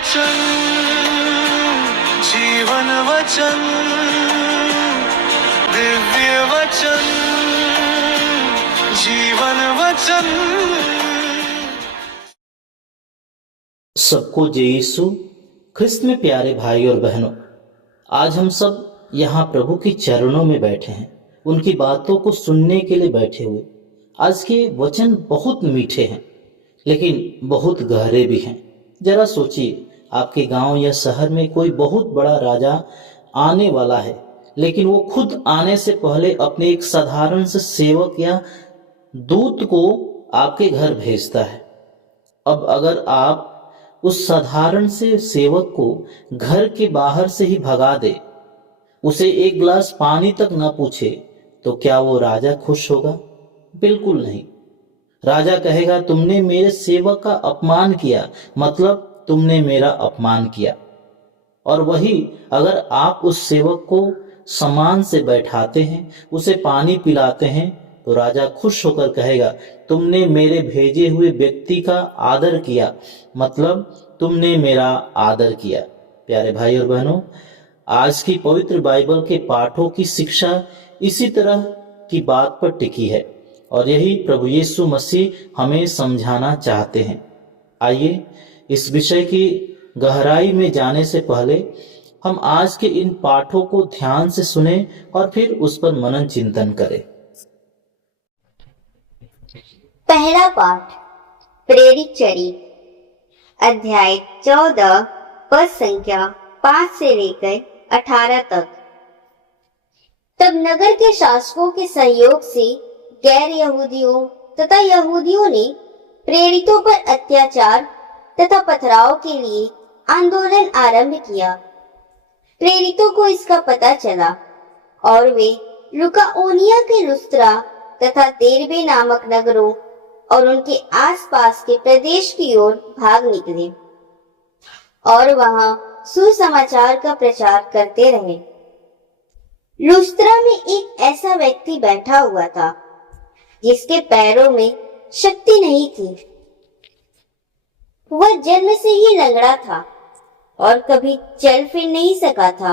वचन, जीवन वचन, दिव्य वचन, जीवन वचन। सबको जय यीशु ख्रिस्त में प्यारे भाई और बहनों, आज हम सब यहाँ प्रभु के चरणों में बैठे हैं, उनकी बातों को सुनने के लिए बैठे हुए। आज के वचन बहुत मीठे हैं लेकिन बहुत गहरे भी हैं। जरा सोचिए, आपके गांव या शहर में कोई बहुत बड़ा राजा आने वाला है, लेकिन वो खुद आने से पहले अपने एक साधारण से सेवक या दूत को आपके घर भेजता है। अब अगर आप उस साधारण से सेवक को घर के बाहर से ही भगा दे, उसे एक गिलास पानी तक न पूछे, तो क्या वो राजा खुश होगा? बिल्कुल नहीं। राजा कहेगा, तुमने मेरे सेवक का अपमान किया, मतलब तुमने मेरा अपमान किया। और वही अगर आप उस सेवक को सम्मान से बैठाते हैं, उसे पानी पिलाते हैं, तो राजा खुश होकर कहेगा, तुमने मेरे भेजे हुए व्यक्ति का आदर किया, मतलब तुमने मेरा आदर किया। प्यारे भाई और बहनों, आज की पवित्र बाइबल के पाठों की शिक्षा इसी तरह की बात पर टिकी है और यही प्रभु यीशु मसीह हमें समझाना चाहते हैं। आइए इस विषय की गहराई में जाने से पहले हम आज के इन पाठों को ध्यान से सुने और फिर उस पर मनन चिंतन करें। पहला पाठ, प्रेरित चरित्र, अध्याय 14 पद संख्या 5 से लेकर 18 तक। तब नगर के शासकों के सहयोग से गैर यहूदियों तथा यहूदियों ने प्रेरितों पर अत्याचार तथा पथराव के लिए आंदोलन आरंभ किया। प्रेरितों को इसका पता चला और वे लुकाओनिया के लुस्त्रा तथा देरबे नामक नगरों और उनके आसपास के प्रदेश की ओर भाग निकले और वहां सुसमाचार का प्रचार करते रहे। लुस्त्रा में एक ऐसा व्यक्ति बैठा हुआ था जिसके पैरों में शक्ति नहीं थी। वह जन्म से ही लंगड़ा था और कभी चल फिर नहीं सका था।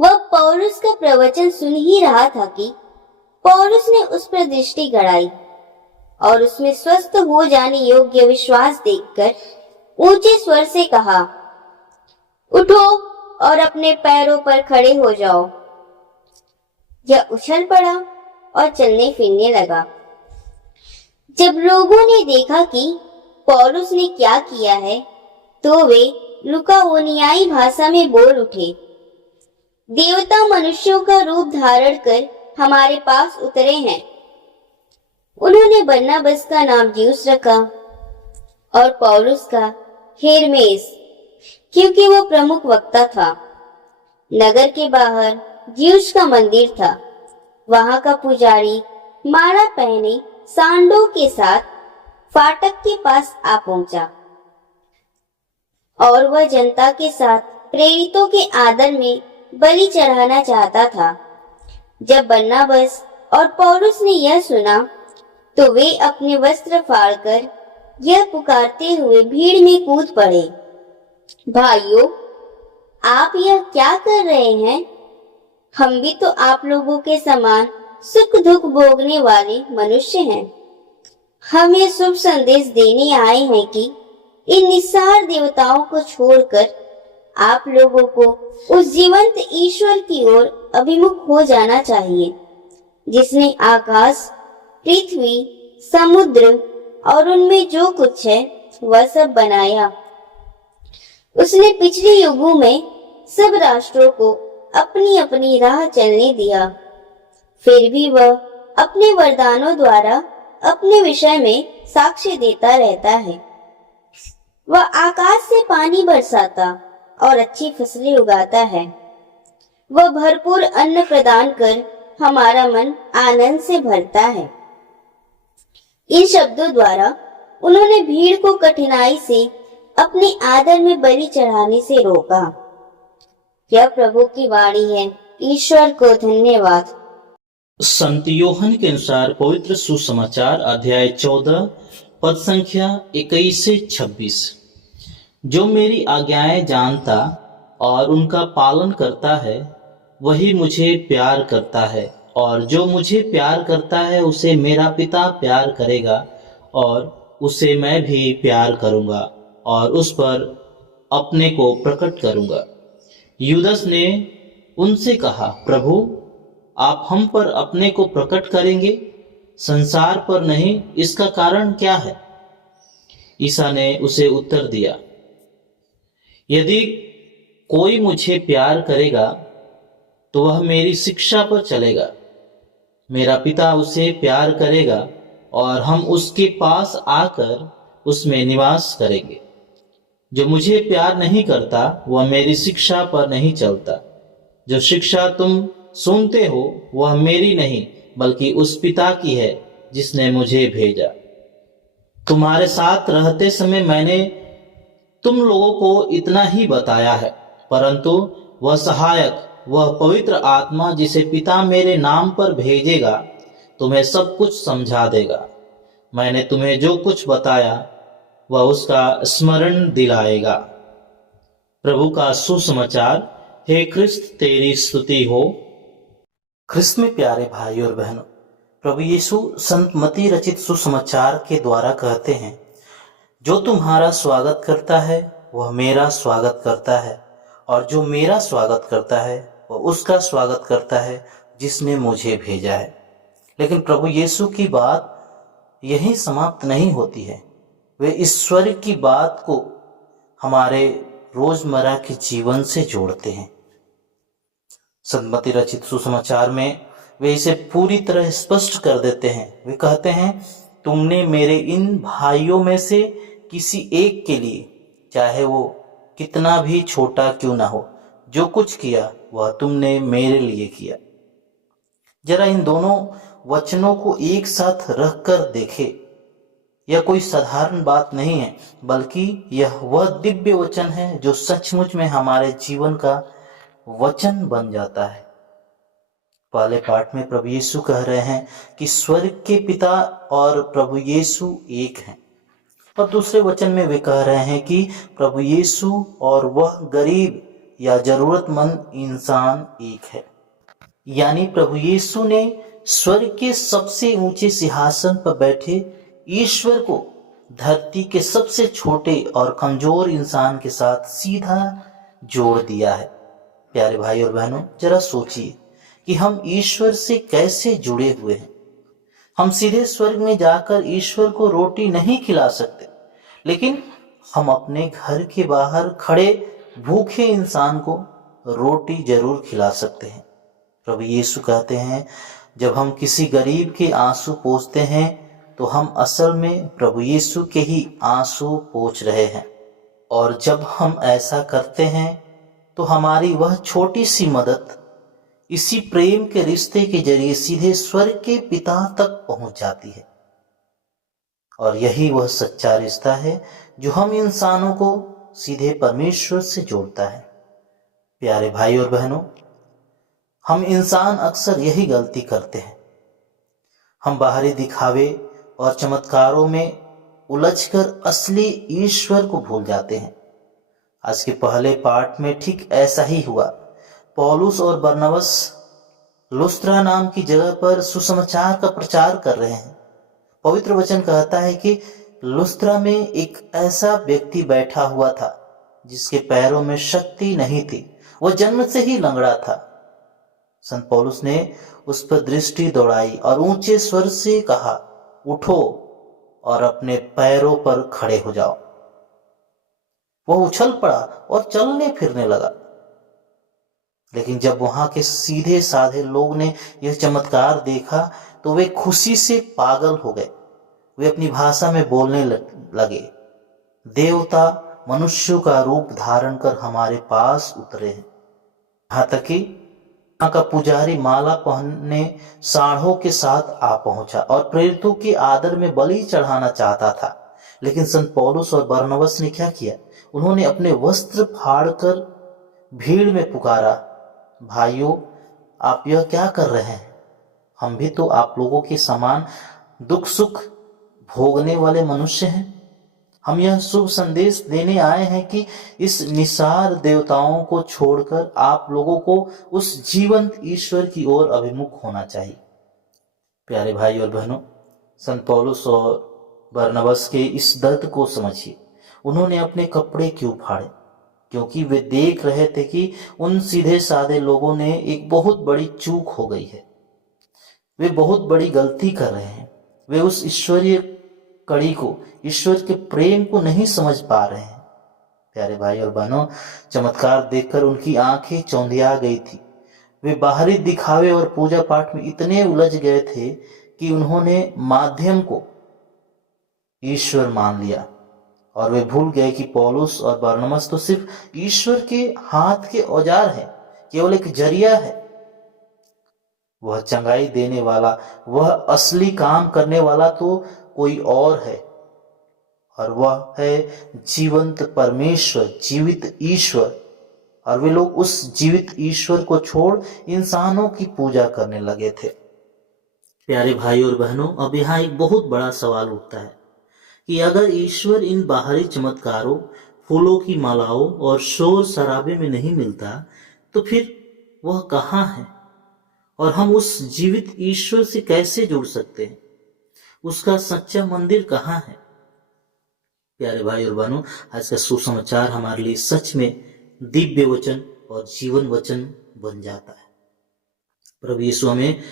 वह पौलुस का प्रवचन सुन ही रहा था कि पौलुस ने उस पर दृष्टि गड़ाई और उसमें स्वस्थ हो जाने योग्य विश्वास देखकर ऊंचे स्वर से कहा, उठो और अपने पैरों पर खड़े हो जाओ। यह उछल पड़ा और चलने फिरने लगा। जब लोगों ने देखा कि पौलुस ने क्या किया है, तो वे लुकाओनियाई भाषा में बोल उठे, देवता मनुष्यों का रूप धारण कर हमारे पास उतरे हैं। उन्होंने बरनबास का नाम ज्यूस रखा और पौलुस का हेरमेस, क्योंकि वो प्रमुख वक्ता था। नगर के बाहर ज्यूस का मंदिर था। वहां का पुजारी माला पहने सांडों के साथ फाटक के पास आ पहुंचा और वह जनता के साथ प्रेरितों के आदर में बलि चढ़ाना चाहता था। जब बरनबास और पौलुस ने यह सुना, तो वे अपने वस्त्र फाड़कर यह पुकारते हुए भीड़ में कूद पड़े, भाइयों, आप यह क्या कर रहे हैं? हम भी तो आप लोगों के समान सुख दुख भोगने वाले मनुष्य हैं। हम ये शुभ संदेश देने आए हैं कि इन निस्सार देवताओं को छोड़कर आप लोगों को उस जीवंत ईश्वर की ओर अभिमुख हो जाना चाहिए, जिसने आकाश, पृथ्वी, समुद्र और उनमें जो कुछ है वह सब बनाया। उसने पिछले युगों में सब राष्ट्रों को अपनी अपनी राह चलने दिया, फिर भी वह अपने वरदानों द्वारा अपने विषय में साक्ष्य देता रहता है। वह आकाश से पानी बरसाता और अच्छी फसलें उगाता है। वह भरपूर अन्न प्रदान कर हमारा मन आनंद से भरता है। इन शब्दों द्वारा उन्होंने भीड़ को कठिनाई से अपने आदर में बलि चढ़ाने से रोका। यह प्रभु की वाणी है। ईश्वर को धन्यवाद। संत योहन के अनुसार पवित्र सुसमाचार अध्याय 14 पद संख्या 21 से 26। जो मेरी आज्ञाएं जानता और उनका पालन करता है वही मुझे प्यार करता है, और जो मुझे प्यार करता है उसे मेरा पिता प्यार करेगा, और उसे मैं भी प्यार करूंगा और उस पर अपने को प्रकट करूंगा। यूदस ने उनसे कहा, प्रभु, आप हम पर अपने को प्रकट करेंगे, संसार पर नहीं, इसका कारण क्या है? ईसा ने उसे उत्तर दिया, यदि कोई मुझे प्यार करेगा तो वह मेरी शिक्षा पर चलेगा। मेरा पिता उसे प्यार करेगा और हम उसके पास आकर उसमें निवास करेंगे। जो मुझे प्यार नहीं करता वह मेरी शिक्षा पर नहीं चलता। जो शिक्षा तुम सुनते हो वह मेरी नहीं बल्कि उस पिता की है जिसने मुझे भेजा। तुम्हारे साथ रहते समय मैंने तुम लोगों को इतना ही बताया है, परंतु वह सहायक, वह पवित्र आत्मा जिसे पिता मेरे नाम पर भेजेगा, तुम्हें सब कुछ समझा देगा। मैंने तुम्हें जो कुछ बताया वह उसका स्मरण दिलाएगा। प्रभु का सुसमाचार। हे ख्रिस्त, तेरी स्तुति हो। ख्रिस्त में प्यारे भाई और बहनों, प्रभु यीशु संत मती रचित सुसमाचार के द्वारा कहते हैं, जो तुम्हारा स्वागत करता है वह मेरा स्वागत करता है, और जो मेरा स्वागत करता है वह उसका स्वागत करता है जिसने मुझे भेजा है। लेकिन प्रभु यीशु की बात यहीं समाप्त नहीं होती है। वे ईश्वर की बात को हमारे रोजमर्रा के जीवन से जोड़ते हैं। संत मती रचित सुसमाचार में वे इसे पूरी तरह स्पष्ट कर देते हैं। वे कहते हैं, तुमने मेरे इन भाइयों में से किसी एक के लिए, चाहे वो कितना भी छोटा क्यों ना हो, जो कुछ किया वह तुमने मेरे लिए किया। जरा इन दोनों वचनों को एक साथ रखकर देखे। यह कोई साधारण बात नहीं है, बल्कि यह वह दिव्य वचन है जो सचमुच में हमारे जीवन का वचन बन जाता है। पहले पाठ में प्रभु यीशु कह रहे हैं कि स्वर्ग के पिता और प्रभु यीशु एक हैं, और दूसरे वचन में वे कह रहे हैं कि प्रभु यीशु और वह गरीब या जरूरतमंद इंसान एक है। यानी प्रभु यीशु ने स्वर्ग के सबसे ऊंचे सिंहासन पर बैठे ईश्वर को धरती के सबसे छोटे और कमजोर इंसान के साथ सीधा जोड़ दिया है। प्यारे भाई और बहनों, जरा सोचिए कि हम ईश्वर से कैसे जुड़े हुए हैं। हम सीधे स्वर्ग में जाकर ईश्वर को रोटी नहीं खिला सकते, लेकिन हम अपने घर के बाहर खड़े भूखे इंसान को रोटी जरूर खिला सकते हैं। प्रभु यीशु कहते हैं, जब हम किसी गरीब के आंसू पोंछते हैं तो हम असल में प्रभु यीशु के ही आंसू पोंछ रहे हैं, और जब हम ऐसा करते हैं तो हमारी वह छोटी सी मदद इसी प्रेम के रिश्ते के जरिए सीधे स्वर्ग के पिता तक पहुंच जाती है। और यही वह सच्चा रिश्ता है जो हम इंसानों को सीधे परमेश्वर से जोड़ता है। प्यारे भाई और बहनों, हम इंसान अक्सर यही गलती करते हैं। हम बाहरी दिखावे और चमत्कारों में उलझकर असली ईश्वर को भूल जाते हैं। आज के पहले पाठ में ठीक ऐसा ही हुआ। पौलुस और बरनबास लुस्त्रा नाम की जगह पर सुसमाचार का प्रचार कर रहे हैं। पवित्र वचन कहता है कि लुस्त्रा में एक ऐसा व्यक्ति बैठा हुआ था जिसके पैरों में शक्ति नहीं थी, वह जन्म से ही लंगड़ा था। संत पौलुस ने उस पर दृष्टि दौड़ाई और ऊंचे स्वर से कहा, उठो और अपने पैरों पर खड़े हो जाओ। वह उछल पड़ा और चलने फिरने लगा। लेकिन जब वहां के सीधे साधे लोग ने यह चमत्कार देखा तो वे खुशी से पागल हो गए। वे अपनी भाषा में बोलने लगे, देवता मनुष्यों का रूप धारण कर हमारे पास उतरे हैं। यहाँ तक कि वहां का पुजारी माला पहनने साढ़ों के साथ आ पहुंचा और प्रेरितों के आदर में बलि चढ़ाना चाहता था। लेकिन संत पौलुस और बरनबास ने क्या किया? उन्होंने अपने वस्त्र फाड़कर भीड़ में पुकारा, भाइयों, आप यह क्या कर रहे हैं? हम भी तो आप लोगों के समान दुख सुख भोगने वाले मनुष्य हैं। हम यह शुभ संदेश देने आए हैं कि इस निसार देवताओं को छोड़कर आप लोगों को उस जीवंत ईश्वर की ओर अभिमुख होना चाहिए। प्यारे भाई और बहनों, संत पौलुस और बरनबास के इस दर्द को समझिए। उन्होंने अपने कपड़े क्यों फाड़े? क्योंकि वे देख रहे थे कि उन सीधे साधे लोगों ने एक बहुत बड़ी चूक हो गई है। वे बहुत बड़ी गलती कर रहे हैं। वे उस ईश्वरीय कड़ी को, ईश्वर के प्रेम को नहीं समझ पा रहे हैं। प्यारे भाई और बहनों, चमत्कार देखकर उनकी आंखें चौंधिया गई थी। वे बाहरी दिखावे और पूजा पाठ में इतने उलझ गए थे कि उन्होंने माध्यम को ईश्वर मान लिया और वे भूल गए कि पौलुस और बरनबास तो सिर्फ ईश्वर के हाथ के औजार हैं, केवल एक जरिया है। वह चंगाई देने वाला, वह असली काम करने वाला तो कोई और है, और वह है जीवंत परमेश्वर, जीवित ईश्वर। और वे लोग उस जीवित ईश्वर को छोड़ इंसानों की पूजा करने लगे थे। प्यारे भाई और बहनों, अब यहाँ एक बहुत बड़ा सवाल उठता है कि अगर ईश्वर इन बाहरी चमत्कारों, फूलों की मालाओं और शोर शराबे में नहीं मिलता, तो फिर वह कहाँ है? और हम उस जीवित ईश्वर से कैसे जुड़ सकते हैं? उसका सच्चा मंदिर कहाँ है? प्यारे भाई और बहनों, आज का सुसमाचार हमारे लिए सच में दिव्य वचन और जीवन वचन बन जाता है। प्रभु यीशु हमें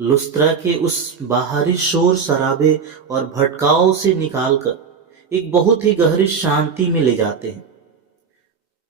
लुस्त्रा के उस बाहरी शोर शराबे और भटकाव से निकालकर एक बहुत ही गहरी शांति में ले जाते हैं।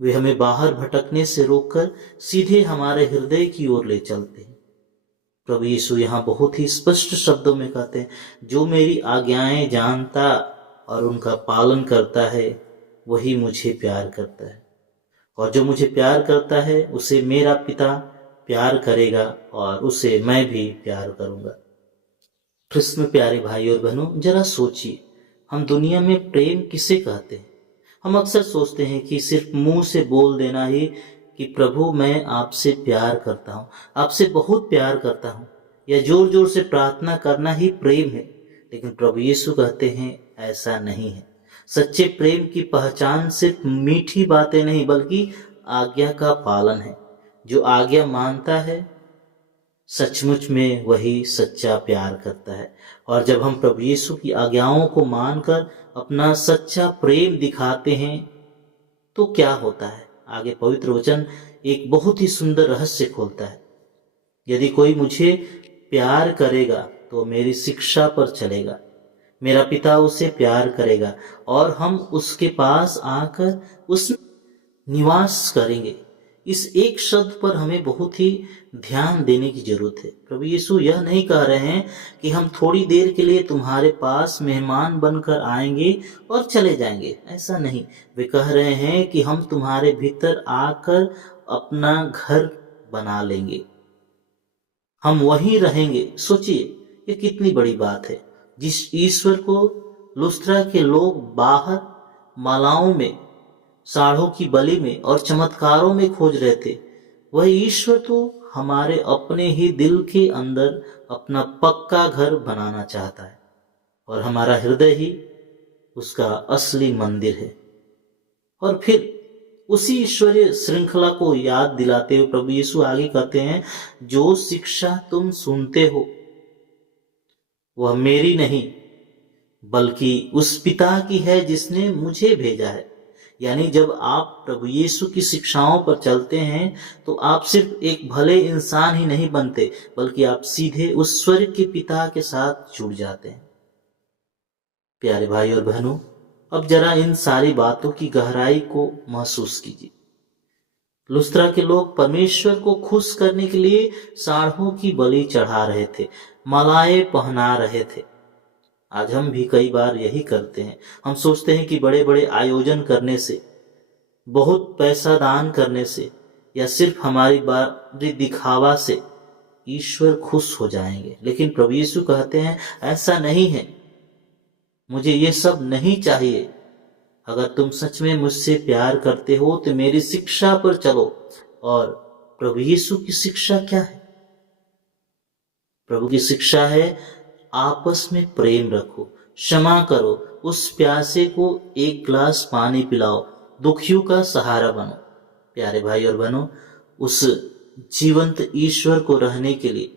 वे हमें बाहर भटकने से रोककर सीधे हमारे हृदय की ओर ले चलते हैं। प्रभु यीशु यहाँ बहुत ही स्पष्ट शब्दों में कहते हैं, जो मेरी आज्ञाएं जानता और उनका पालन करता है वही मुझे प्यार करता है, और जो मुझे प्यार करता है उसे मेरा पिता प्यार करेगा और उसे मैं भी प्यार करूंगा। ख्रिस्त में प्यारे भाई और बहनों, जरा सोचिए, हम दुनिया में प्रेम किसे कहते हैं? हम अक्सर सोचते हैं कि सिर्फ मुंह से बोल देना ही कि प्रभु मैं आपसे प्यार करता हूँ, आपसे बहुत प्यार करता हूँ, या जोर जोर से प्रार्थना करना ही प्रेम है। लेकिन प्रभु यीशु कहते हैं ऐसा नहीं है। सच्चे प्रेम की पहचान सिर्फ मीठी बातें नहीं बल्कि आज्ञा का पालन है। जो आज्ञा मानता है सचमुच में वही सच्चा प्यार करता है। और जब हम प्रभु यीशु की आज्ञाओं को मानकर अपना सच्चा प्रेम दिखाते हैं तो क्या होता है? आगे पवित्र वचन एक बहुत ही सुंदर रहस्य खोलता है। यदि कोई मुझे प्यार करेगा तो मेरी शिक्षा पर चलेगा, मेरा पिता उसे प्यार करेगा और हम उसके पास आकर उस निवास करेंगे। इस एक शब्द पर हमें बहुत ही ध्यान देने की जरूरत है। प्रभु यीशु यह नहीं कह रहे हैं कि हम थोड़ी देर के लिए तुम्हारे पास मेहमान बनकर आएंगे और चले जाएंगे, ऐसा नहीं। वे कह रहे हैं कि हम तुम्हारे भीतर आकर अपना घर बना लेंगे, हम वहीं रहेंगे। सोचिए ये कितनी बड़ी बात है। जिस ईश्वर को लुस्त्रा के लोग बाहर मालाओं में, साढ़ों की बलि में और चमत्कारों में खोज रहे थे, वह ईश्वर तो हमारे अपने ही दिल के अंदर अपना पक्का घर बनाना चाहता है, और हमारा हृदय ही उसका असली मंदिर है। और फिर उसी ईश्वरीय श्रृंखला को याद दिलाते हुए प्रभु यीशु आगे कहते हैं, जो शिक्षा तुम सुनते हो वह मेरी नहीं बल्कि उस पिता की है जिसने मुझे भेजा है। यानी जब आप प्रभु यीशु की शिक्षाओं पर चलते हैं तो आप सिर्फ एक भले इंसान ही नहीं बनते बल्कि आप सीधे उस स्वर्ग के पिता के साथ जुड़ जाते हैं। प्यारे भाई और बहनों, अब जरा इन सारी बातों की गहराई को महसूस कीजिए। लुस्त्रा के लोग परमेश्वर को खुश करने के लिए साढ़ों की बलि चढ़ा रहे थे, मालाएं पहना रहे थे। आज हम भी कई बार यही करते हैं। हम सोचते हैं कि बड़े बड़े आयोजन करने से, बहुत पैसा दान करने से या सिर्फ हमारी बारी दिखावा से ईश्वर खुश हो जाएंगे। लेकिन प्रभु यीशु कहते हैं ऐसा नहीं है, मुझे ये सब नहीं चाहिए। अगर तुम सच में मुझसे प्यार करते हो तो मेरी शिक्षा पर चलो। और प्रभु यीशु की शिक्षा क्या है? प्रभु की शिक्षा है आपस में प्रेम रखो, क्षमा करो, उस प्यासे को एक गिलास पानी पिलाओ, दुखियों का सहारा बनो। प्यारे भाई और बहनों, उस जीवंत ईश्वर को रहने के लिए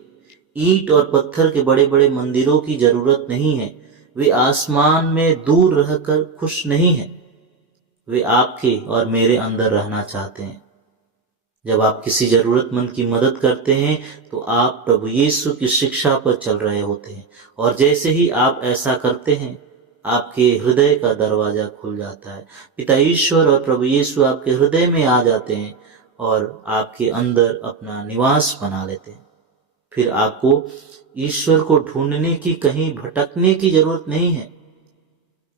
ईंट और पत्थर के बड़े बड़े मंदिरों की जरूरत नहीं है। वे आसमान में दूर रहकर खुश नहीं है, वे आपके और मेरे अंदर रहना चाहते हैं। जब आप किसी जरूरतमंद की मदद करते हैं तो आप प्रभु यीशु की शिक्षा पर चल रहे होते हैं, और जैसे ही आप ऐसा करते हैं आपके हृदय का दरवाजा खुल जाता है। पिता ईश्वर और प्रभु यीशु आपके हृदय में आ जाते हैं और आपके अंदर अपना निवास बना लेते हैं। फिर आपको ईश्वर को ढूंढने की, कहीं भटकने की जरूरत नहीं है।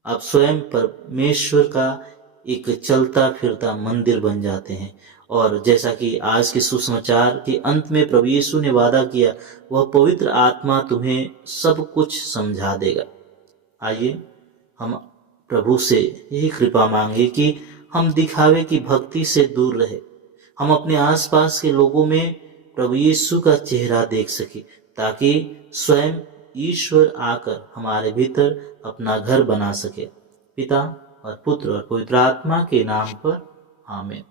आप स्वयं परमेश्वर का एक चलता फिरता मंदिर बन जाते हैं। और जैसा कि आज के सुसमाचार के अंत में प्रभु यीशु ने वादा किया, वह पवित्र आत्मा तुम्हें सब कुछ समझा देगा। आइए हम प्रभु से यही कृपा मांगे कि हम दिखावे की भक्ति से दूर रहे, हम अपने आसपास के लोगों में प्रभु यीशु का चेहरा देख सके, ताकि स्वयं ईश्वर आकर हमारे भीतर अपना घर बना सके। पिता और पुत्र और पवित्र आत्मा के नाम पर आमीन।